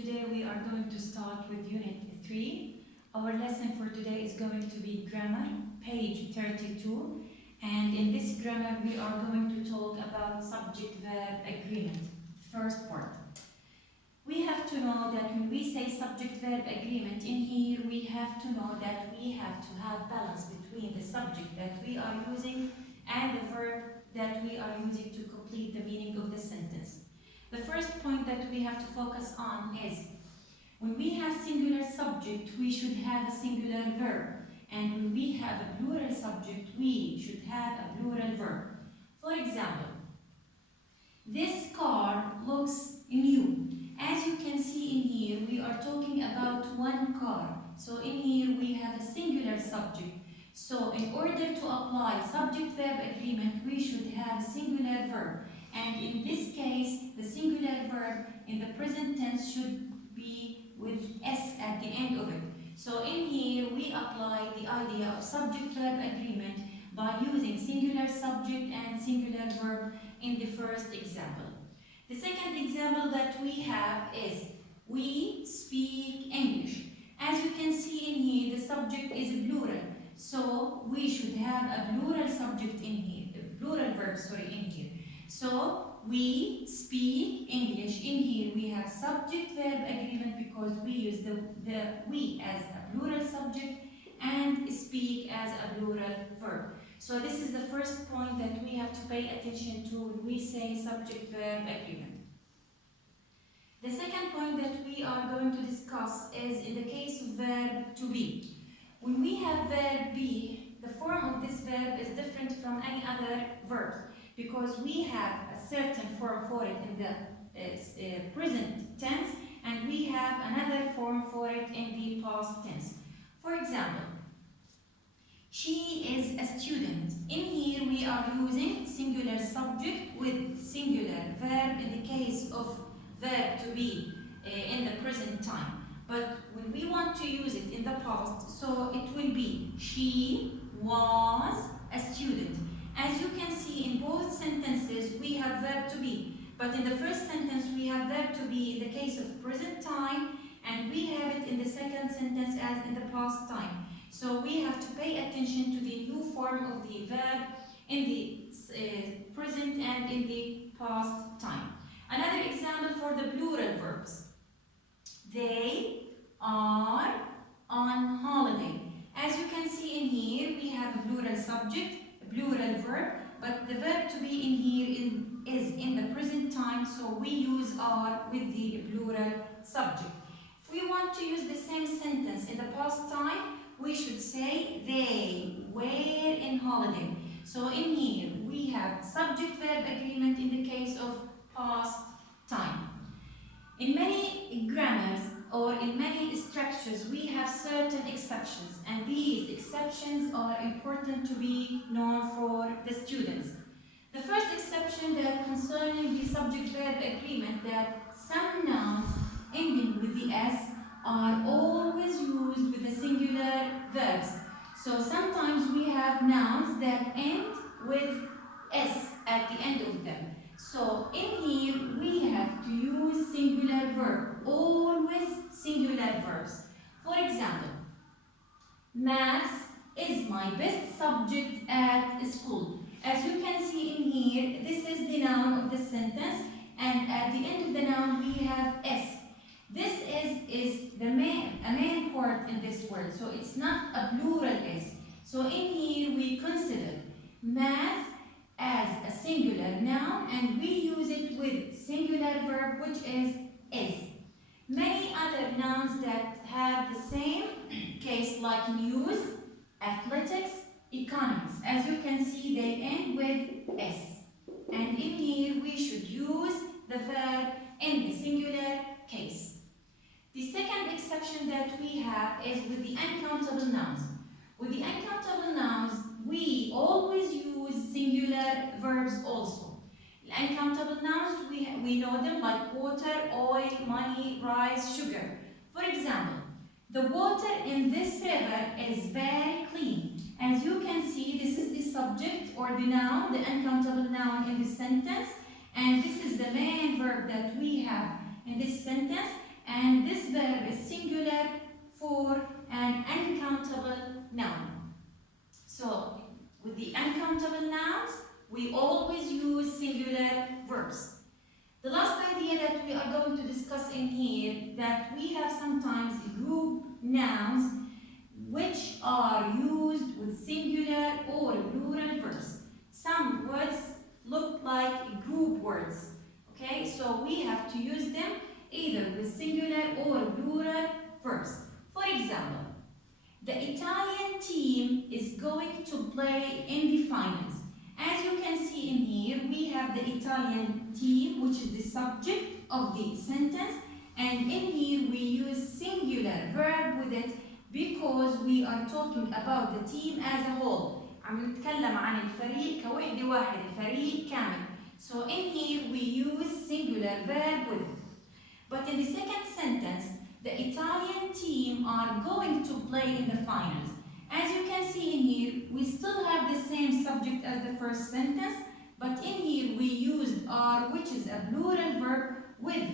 Today we are going to start with Unit 3. Our lesson for today is going to be grammar, page 32. And in this grammar we are going to talk about subject-verb agreement, first part. We have to know that when we say subject-verb agreement in here, we have to know that we have to have balance between the subject that we are using and the verb that we are using to complete the meaning of the sentence. The first point that we have to focus on is when we have singular subject, we should have a singular verb. And when we have a plural subject, we should have a plural verb. For example, this car looks new. As you can see in here, we are talking about one car. So in here we have a singular subject. So in order to apply subject-verb agreement, we should have a singular verb. And in this case, the singular verb in the present tense should be with S at the end of it. So in here, we apply the idea of subject-verb agreement by using singular subject and singular verb in the first example. The second example that we have is we speak English. As you can see in here, the subject is plural. So we should have a plural subject in here, a plural verb, in here. So we speak English. In here we have subject-verb agreement because we use the we as a plural subject and speak as a plural verb. So this is the first point that we have to pay attention to when we say subject-verb agreement. The second point that we are going to discuss is in the case of verb to be. When we have verb be, the form of this verb is different from any other verb because we have a certain form for it in the present tense and we have another form for it in the past tense. For example, she is a student. In here we are using singular subject with singular verb in the case of verb to be in the present time. But when we want to use it in the past, so it will be she was a student. As you can see in both sentences, we have verb to be. But in the first sentence, we have verb to be in the case of present time, and we have it in the second sentence as in the past time. So we have to pay attention to the new form of the verb in the present and in the past time. Another example for the plural verbs. They are on holiday. As you can see in here, we have a plural subject, a plural verb, but the verb to be in here is in the present time, so we use are with the plural subject. If we want to use the same sentence in the past time, we should say they were in holiday. So in here, we have subject-verb agreement in the case of past time. In many grammars or in many structures, we have certain exceptions, and these exceptions are important to be known for the students. The first exception that concerning the subject-verb agreement that some nouns ending with the S are always used with the singular verbs. So sometimes we have nouns that end with S at the end of them. So in here we have to use singular verb, always singular verbs. For example, maths is my best subject at school. As you can see in here, this is the noun of the sentence, and at the end of the noun we have S. This is a main part in this word, so it's not a plural S. So in here we consider math as a singular noun and we use it with singular verb which is. Many other nouns that have the same case like news, athletics, economics. As you can see, they end with S. And in here we should use the verb in the singular case. The second exception that we have is with the uncountable nouns. With the uncountable nouns, we always use singular verbs also. The uncountable nouns, we know them like water, oil, money, rice, sugar. For example, the water in this river is very clean. As you can see, this is the subject or the noun, the uncountable noun in the sentence, and this is the main verb that we have in this sentence. and this verb is singular for an uncountable noun. So with the uncountable nouns, we always use singular verbs. The last idea that we are going to discuss in here, that we have sometimes group nouns which are used with singular or plural verbs. Some words look like group words. Okay, so we have to use them either with singular or plural verbs. For example, the Italian team is going to play in the finals. As you can see in here, we have the Italian team, which is the subject of the sentence, and in here we use singular verb with it because we are talking about the team as a whole. عم نتكلم عن الفريق كوحدة واحدة، فريق كامل. So in here we use singular verb with it. But in the second sentence, the Italian team are going to play in the finals. As you can see in here, we still have the same subject as the first sentence, but in here we used are, which is a plural verb, with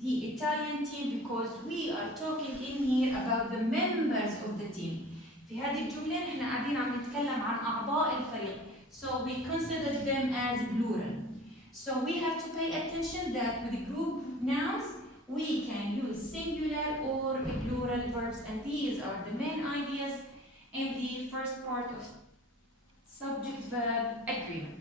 the Italian team because we are talking in here about the members of the team. في هذه الجملة نحن قاعدين عم نتكلم عن أعضاء الفريق. So we consider them as plural. So we have to pay attention that with group nouns, we can use singular or plural verbs, and these are the main ideas in the first part of subject-verb agreement.